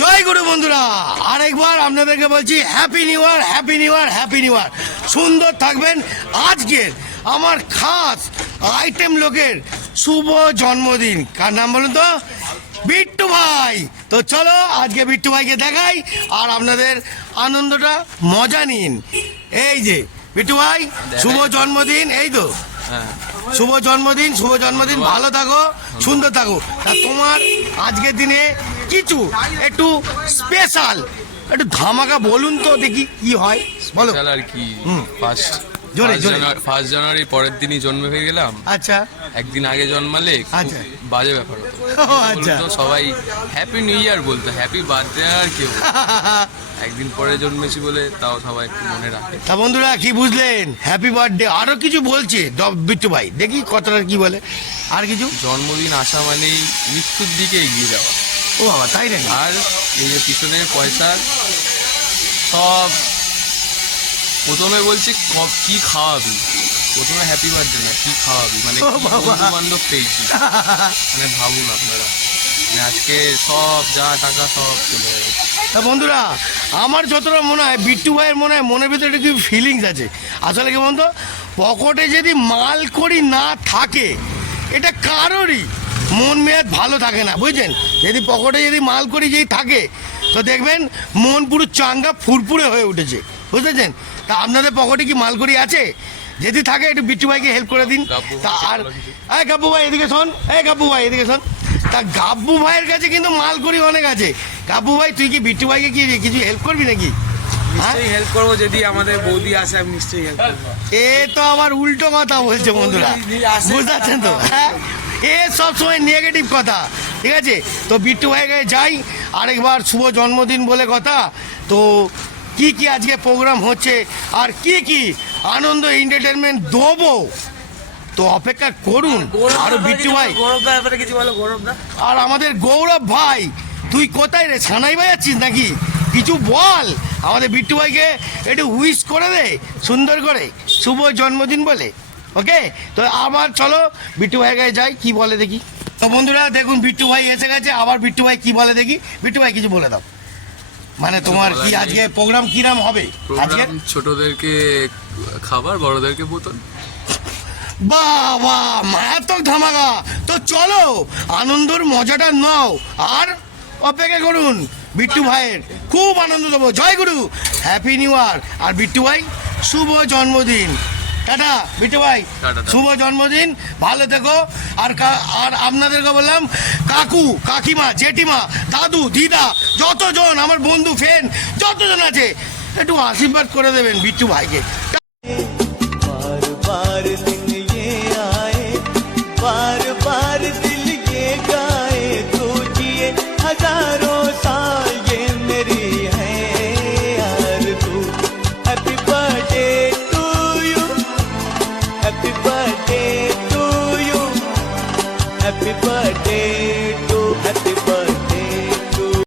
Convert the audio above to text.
জয় গুরু বন্ধুরা, আরেকবার আপনাদেরকে বলছি happy new year, happy new year, happy new year. সুন্দর থাকবেন। আজকের আমার খাস আইটেম লোকের শুভ জন্মদিন। কার নাম বলুন তো? বিট্টু ভাই। তো চলো আজকে বিট্টু ভাইকে দেখাই আর আপনাদের আনন্দটা মজা নিন। এই যে বিট্টু ভাই, শুভ জন্মদিন। এই তো শুভ জন্মদিন, শুভ জন্মদিন। ভালো থাকো, সুন্দর থাকো। তা তোমার আজকের দিনে কিছু একটু স্পেশাল, একটু ধামাকা বলুন তো দেখি কি হয়, বলো। আর কি ফার্স্ট জানুয়ারি পরের দিনই জন্ম হয়ে গেলাম। আচ্ছা, একদিন আগে জন্মালে আচ্ছা বাজে ব্যাপার হতো। আচ্ছা, তো সবাই হ্যাপি নিউ ইয়ার বলতো, হ্যাপি বার্থডে আর কেউ। একদিন পরে জন্মেছি বলে তাও সবাই একটু মনে রাখে। তা বন্ধুরা কি বুঝলেন? Happy birthday. আরো কিছু বলছে বিট্টু ভাই, দেখি কতটা কি বলে। আর কিছু? জন্মদিন আসা মানেই মৃত্যুর দিকে এগিয়ে যাওয়া। ও বাবা, তাই নাকি? আর এই যে পিছনে পয়সা সব প্রথমে বলছি কি খাওয়াবি, প্রথমে হ্যাপি বার্থডে না, কি খাওয়াবি মানে বন্ধু বান্ধব পেয়েছি। মানে ভাবুন আপনারা, আজকে সব যা টাকা সব চলে যাবে। তা বন্ধুরা, আমার যতটা মনে হয় বিট্টু ভাইয়ের মনে হয় মনের ভিতরে কি ফিলিংস আছে। আসলে কি বলতো, পকেটে যদি মাল করি না থাকে, এটা কারোরই মন মেয়াদ ভালো থাকে না, বুঝছেন? যদি পকেটে যদি মাল করি যদি থাকে, তো দেখবেন মন পুরো চাঙ্গা ফুরফুরে হয়ে উঠেছে, বুঝতেছেন? তা আপনাদের পকেটে কি মাল করি আছে? যদি থাকে একটু বিট্টু ভাইকে হেল্প করে দিন। তা আর এই গাব্বু ভাই এদিকে শোন, এই গাব্বু ভাই এদিকে শোন। তা গাব্বু ভাইয়ের কাছে কিন্তু মাল করি অনেক আছে। গাব্বু ভাই, তুই কি বিট্টু ভাইকে কি কিছু হেল্প করবি নাকি? নিশ্চয়ই হেল্প করবো, যদি আমাদের বৌদি আসে আমি নিশ্চয়ই হেল্প করবো। এ তো আবার উল্টো কথা বলছে বন্ধুরা, বুঝতে পারছেন তো? হ্যাঁ, এ সবসময় নেগেটিভ কথা, ঠিক আছে? তো বিট্টু ভাইয়ের কাছে যাই, আরেকবার শুভ জন্মদিন বলে কথা। তো কি কি আজকে প্রোগ্রাম হচ্ছে আর কি কি আনন্দ এন্টারটেনমেন্ট দেবো, তো অপেক্ষা করুন। আরো বিট্টু ভাই, গৌরব ব্যাপারে কিছু বলো। গৌরব দা, আর আমাদের গৌরব ভাই, তুই কোথায় রে? ছানাই বাজাচ্ছিস নাকি? কিছু বল আমাদের বিট্টু ভাইকে, একটু উইশ করে দে সুন্দর করে, শুভ জন্মদিন বলে। ওকে, তো আবার চলো বিট্টু ভাইয়ের কাছে যাই, কি বলে দেখি। তো বন্ধুরা দেখুন, বিট্টু ভাই এসে গেছে। আবার বিট্টু ভাই কি বলে দেখি। বিট্টু ভাই কিছু বলে দাও, মানে তোমার কি আজকে প্রোগ্রাম কিরাম হবে আজকে? ছোটদেরকে খাবার, বড়দেরকে বোতল। বাহ বাহ, মারাত্মক ধামাকা। তো চলো আনন্দর মজাটা নাও আর অপেক্ষা করুন। বিট্টু ভাইয়ের খুব আনন্দ দেবো। জয় গুরু, হ্যাপি নিউ ইয়ার। আর বিট্টু ভাই শুভ জন্মদিন। টাটা বিট্টু ভাই, শুভ জন্মদিন, ভালো থেকো। আর আর আপনাদেরকে বললাম, কাকু কাকিমা জেঠিমা দাদু দিদা যতজন আমার বন্ধু ফ্রেন্ড যতজন আছে, একটু আশীর্বাদ করে দেবেন বিট্টু ভাইকে। बार दिन ये आए, बार बार दिल ये गाए, तू जिए हजारों साल ये मेरी है यार तू। Happy birthday to you, happy birthday to you, happy birthday.